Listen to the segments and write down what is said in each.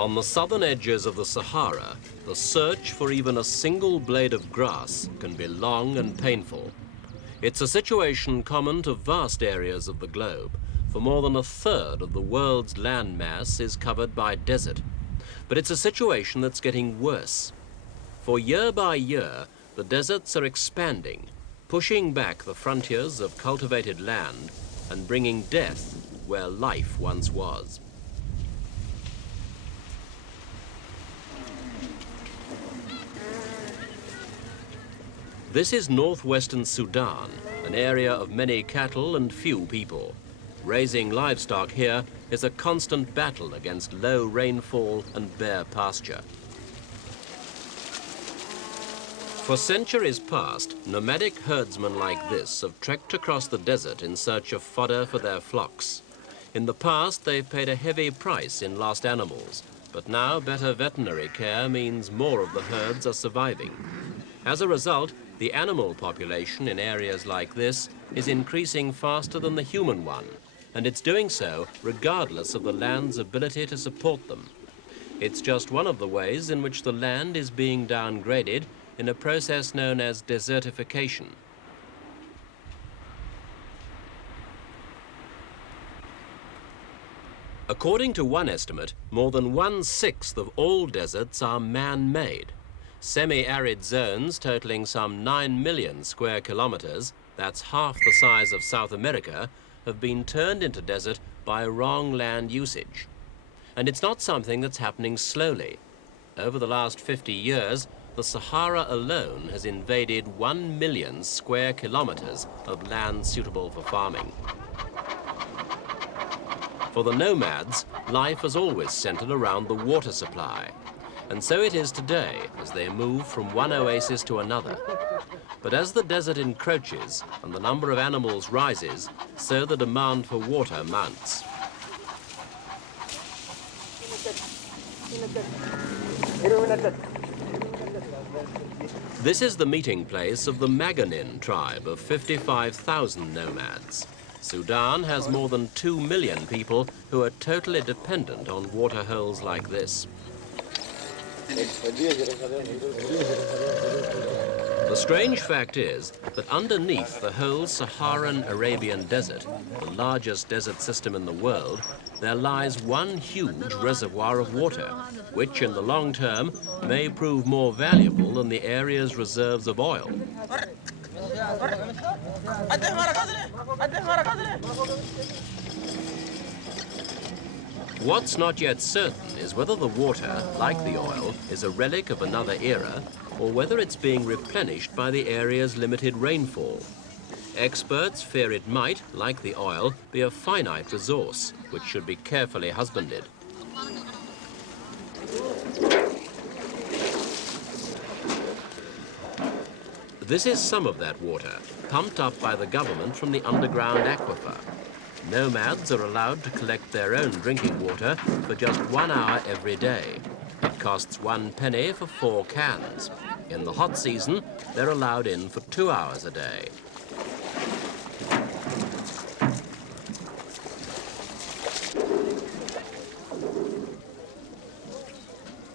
On the southern edges of the Sahara, the search for even a single blade of grass can be long and painful. It's a situation common to vast areas of the globe, for more than a third of the world's land mass is covered by desert. But it's a situation that's getting worse. For year by year, the deserts are expanding, pushing back the frontiers of cultivated land and bringing death where life once was. This is northwestern Sudan, an area of many cattle and few people. Raising livestock here is a constant battle against low rainfall and bare pasture. For centuries past, nomadic herdsmen like this have trekked across the desert in search of fodder for their flocks. In the past, they've paid a heavy price in lost animals, but now better veterinary care means more of the herds are surviving. As a result, the animal population in areas like this is increasing faster than the human one, and it's doing so regardless of the land's ability to support them. It's just one of the ways in which the land is being downgraded in a process known as desertification. According to one estimate, more than 1/6 of all deserts are man-made. Semi-arid zones totaling some 9 million square kilometers, that's half the size of South America, have been turned into desert by wrong land usage. And it's not something that's happening slowly. Over the last 50 years, the Sahara alone has invaded 1 million square kilometers of land suitable for farming. For the nomads, life has always centered around the water supply. And so it is today as they move from one oasis to another. But as the desert encroaches and the number of animals rises, so the demand for water mounts. This is the meeting place of the Maganin tribe of 55,000 nomads. Sudan has more than 2 million people who are totally dependent on water holes like this. The strange fact is that underneath the whole Saharan Arabian desert, the largest desert system in the world, there lies one huge reservoir of water, which in the long term may prove more valuable than the area's reserves of oil. What's not yet certain is whether the water, like the oil, is a relic of another era, or whether it's being replenished by the area's limited rainfall. Experts fear it might, like the oil, be a finite resource, which should be carefully husbanded. This is some of that water, pumped up by the government from the underground aquifer. Nomads are allowed to collect their own drinking water for just 1 hour every day. It costs 1 penny for 4 cans. In the hot season, they're allowed in for 2 hours a day.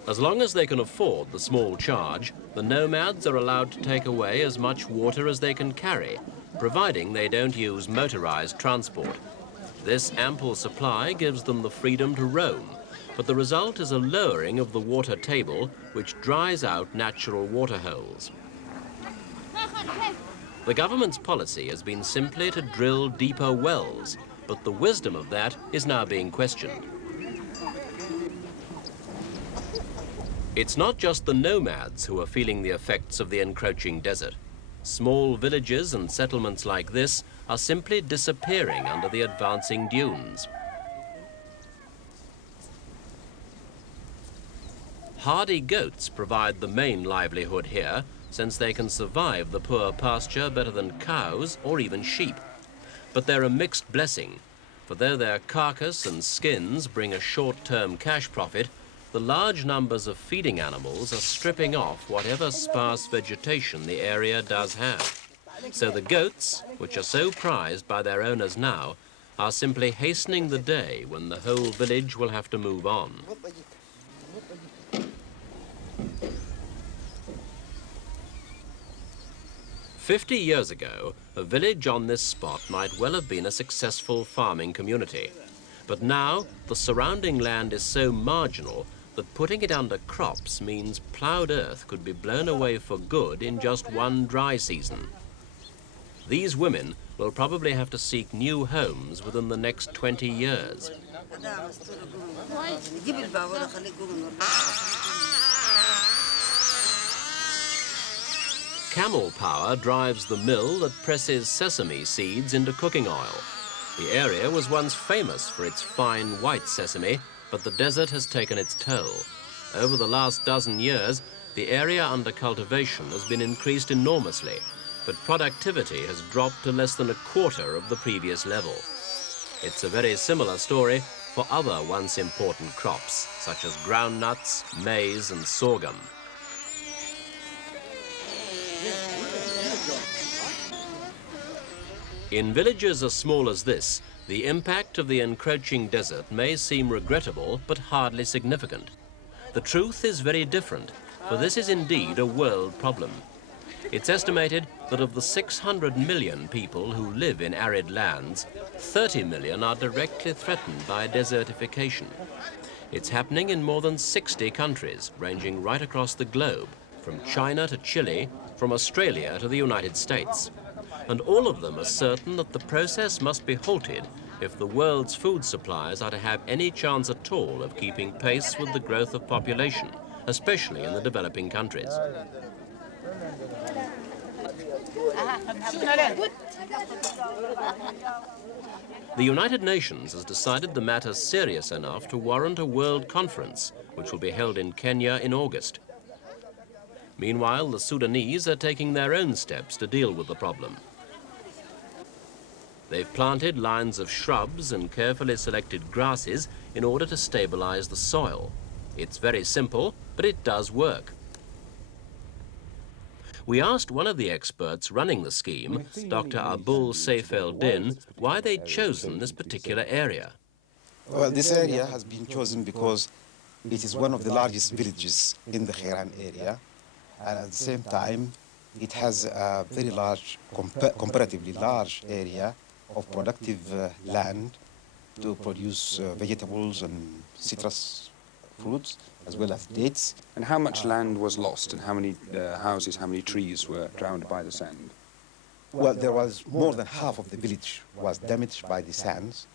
As long as they can afford the small charge, the nomads are allowed to take away as much water as they can carry, providing they don't use motorized transport. This ample supply gives them the freedom to roam, but the result is a lowering of the water table, which dries out natural water holes. The government's policy has been simply to drill deeper wells, but the wisdom of that is now being questioned. It's not just the nomads who are feeling the effects of the encroaching desert. Small villages and settlements like this are simply disappearing under the advancing dunes. Hardy goats provide the main livelihood here, since they can survive the poor pasture better than cows or even sheep. But they're a mixed blessing, for though their carcass and skins bring a short-term cash profit, the large numbers of feeding animals are stripping off whatever sparse vegetation the area does have. So the goats, which are so prized by their owners now, are simply hastening the day when the whole village will have to move on. 50 years ago, a village on this spot might well have been a successful farming community. But now, the surrounding land is so marginal that putting it under crops means ploughed earth could be blown away for good in just one dry season. These women will probably have to seek new homes within the next 20 years. Camel power drives the mill that presses sesame seeds into cooking oil. The area was once famous for its fine white sesame, but the desert has taken its toll. Over the last dozen years, the area under cultivation has been increased enormously, but productivity has dropped to less than a quarter of the previous level. It's a very similar story for other once important crops, such as groundnuts, maize and sorghum. In villages as small as this, the impact of the encroaching desert may seem regrettable, but hardly significant. The truth is very different, for this is indeed a world problem. It's estimated that of the 600 million people who live in arid lands, 30 million are directly threatened by desertification. It's happening in more than 60 countries, ranging right across the globe, from China to Chile, from Australia to the United States. And all of them are certain that the process must be halted if the world's food supplies are to have any chance at all of keeping pace with the growth of population, especially in the developing countries. The United Nations has decided the matter serious enough to warrant a world conference, which will be held in Kenya in August. Meanwhile, the Sudanese are taking their own steps to deal with the problem. They've planted lines of shrubs and carefully selected grasses in order to stabilize the soil. It's very simple, but it does work. We asked one of the experts running the scheme, Dr. Abul Saif el-Din, why they'd chosen this particular area. Well, this area has been chosen because it is one of the largest villages in the Khairan area, and at the same time, it has a very large, comparatively large area of productive land to produce vegetables and citrus fruits, as well as dates. And how much land was lost, and how many houses, how many trees were drowned by the sand? Well, there was more than half of the village was damaged by the sands,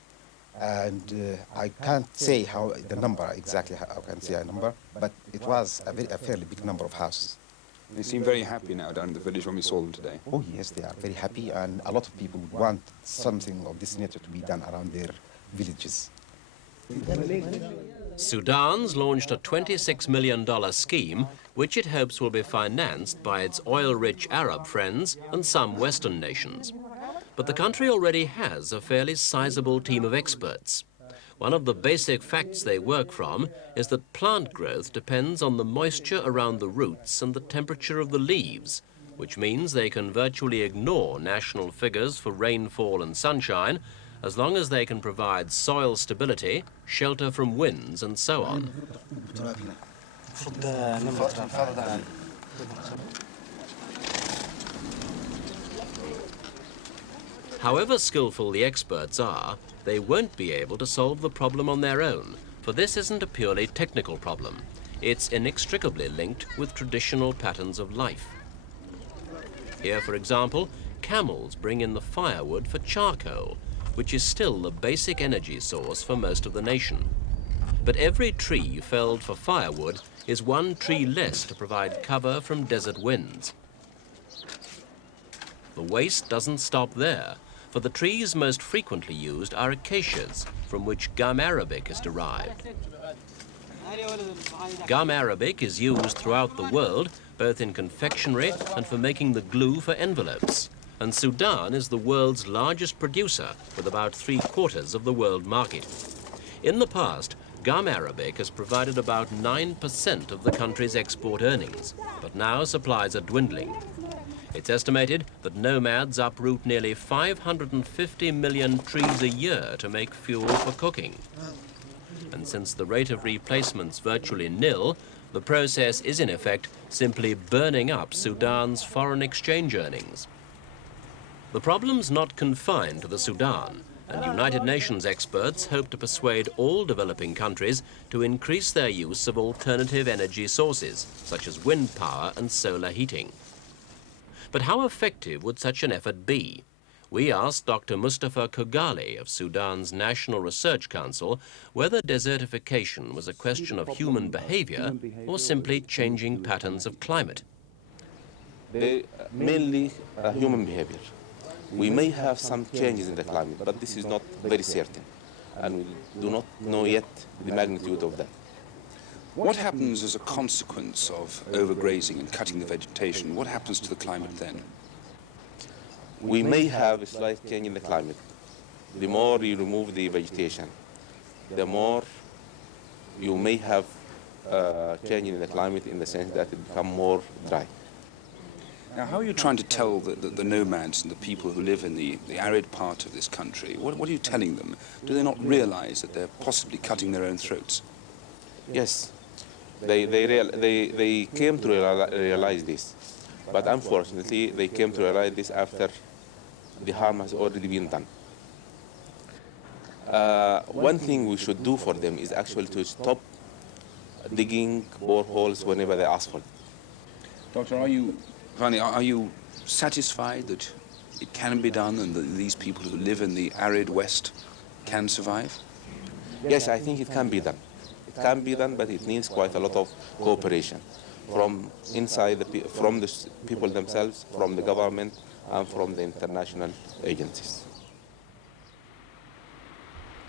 and I can't say how the number exactly. How I can say a number, but it was a fairly big number of houses. They seem very happy now down in the village when we saw them today. Oh yes, they are very happy, and a lot of people want something of this nature to be done around their villages. Sudan's launched a $26 million scheme, which it hopes will be financed by its oil-rich Arab friends and some Western nations. But the country already has a fairly sizable team of experts. One of the basic facts they work from is that plant growth depends on the moisture around the roots and the temperature of the leaves, which means they can virtually ignore national figures for rainfall and sunshine, as long as they can provide soil stability, shelter from winds, and so on. However skillful the experts are, they won't be able to solve the problem on their own, for this isn't a purely technical problem. It's inextricably linked with traditional patterns of life. Here, for example, camels bring in the firewood for charcoal, which is still the basic energy source for most of the nation. But every tree felled for firewood is one tree less to provide cover from desert winds. The waste doesn't stop there, for the trees most frequently used are acacias, from which gum arabic is derived. Gum arabic is used throughout the world, both in confectionery and for making the glue for envelopes. And Sudan is the world's largest producer, with about 3/4 of the world market. In the past, gum arabic has provided about 9% of the country's export earnings, but now supplies are dwindling. It's estimated that nomads uproot nearly 550 million trees a year to make fuel for cooking. And since the rate of replacement's virtually nil, the process is in effect simply burning up Sudan's foreign exchange earnings. The problem's not confined to the Sudan, and United Nations experts hope to persuade all developing countries to increase their use of alternative energy sources, such as wind power and solar heating. But how effective would such an effort be? We asked Dr. Mustafa Kogali of Sudan's National Research Council whether desertification was a question of human behavior or simply changing patterns of climate. Mainly human behavior. We may have some changes in the climate, but this is not very certain, and we do not know yet the magnitude of that. What happens as a consequence of overgrazing and cutting the vegetation? What happens to the climate then? We may have a slight change in the climate. The more you remove the vegetation, the more you may have change in the climate in the sense that it becomes more dry. Now, how are you trying to tell the nomads and the people who live in the arid part of this country, what are you telling them? Do they not realize that they're possibly cutting their own throats? Yes, they came to realize this, but unfortunately they came to realize this after the harm has already been done. One thing we should do for them is actually to stop digging boreholes whenever they ask for it. Doctor, are you satisfied that it can be done and that these people who live in the arid West can survive? Yes, I think it can be done. It can be done, but it needs quite a lot of cooperation from inside, from the people themselves, from the government, and from the international agencies.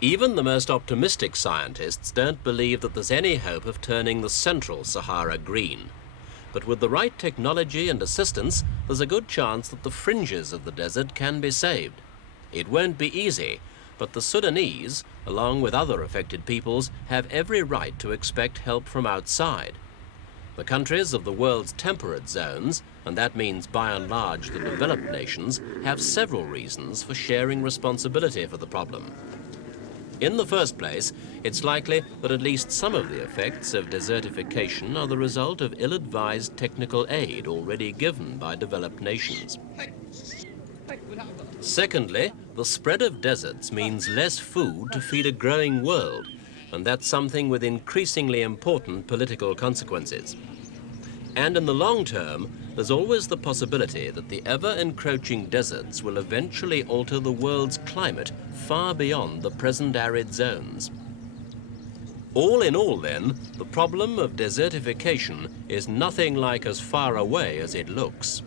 Even the most optimistic scientists don't believe that there's any hope of turning the central Sahara green. But with the right technology and assistance, there's a good chance that the fringes of the desert can be saved. It won't be easy, but the Sudanese, along with other affected peoples, have every right to expect help from outside. The countries of the world's temperate zones, and that means by and large the developed nations, have several reasons for sharing responsibility for the problem. In the first place, it's likely that at least some of the effects of desertification are the result of ill-advised technical aid already given by developed nations. Secondly, the spread of deserts means less food to feed a growing world, and that's something with increasingly important political consequences. And in the long term, there's always the possibility that the ever-encroaching deserts will eventually alter the world's climate far beyond the present arid zones. All in all, then, the problem of desertification is nothing like as far away as it looks.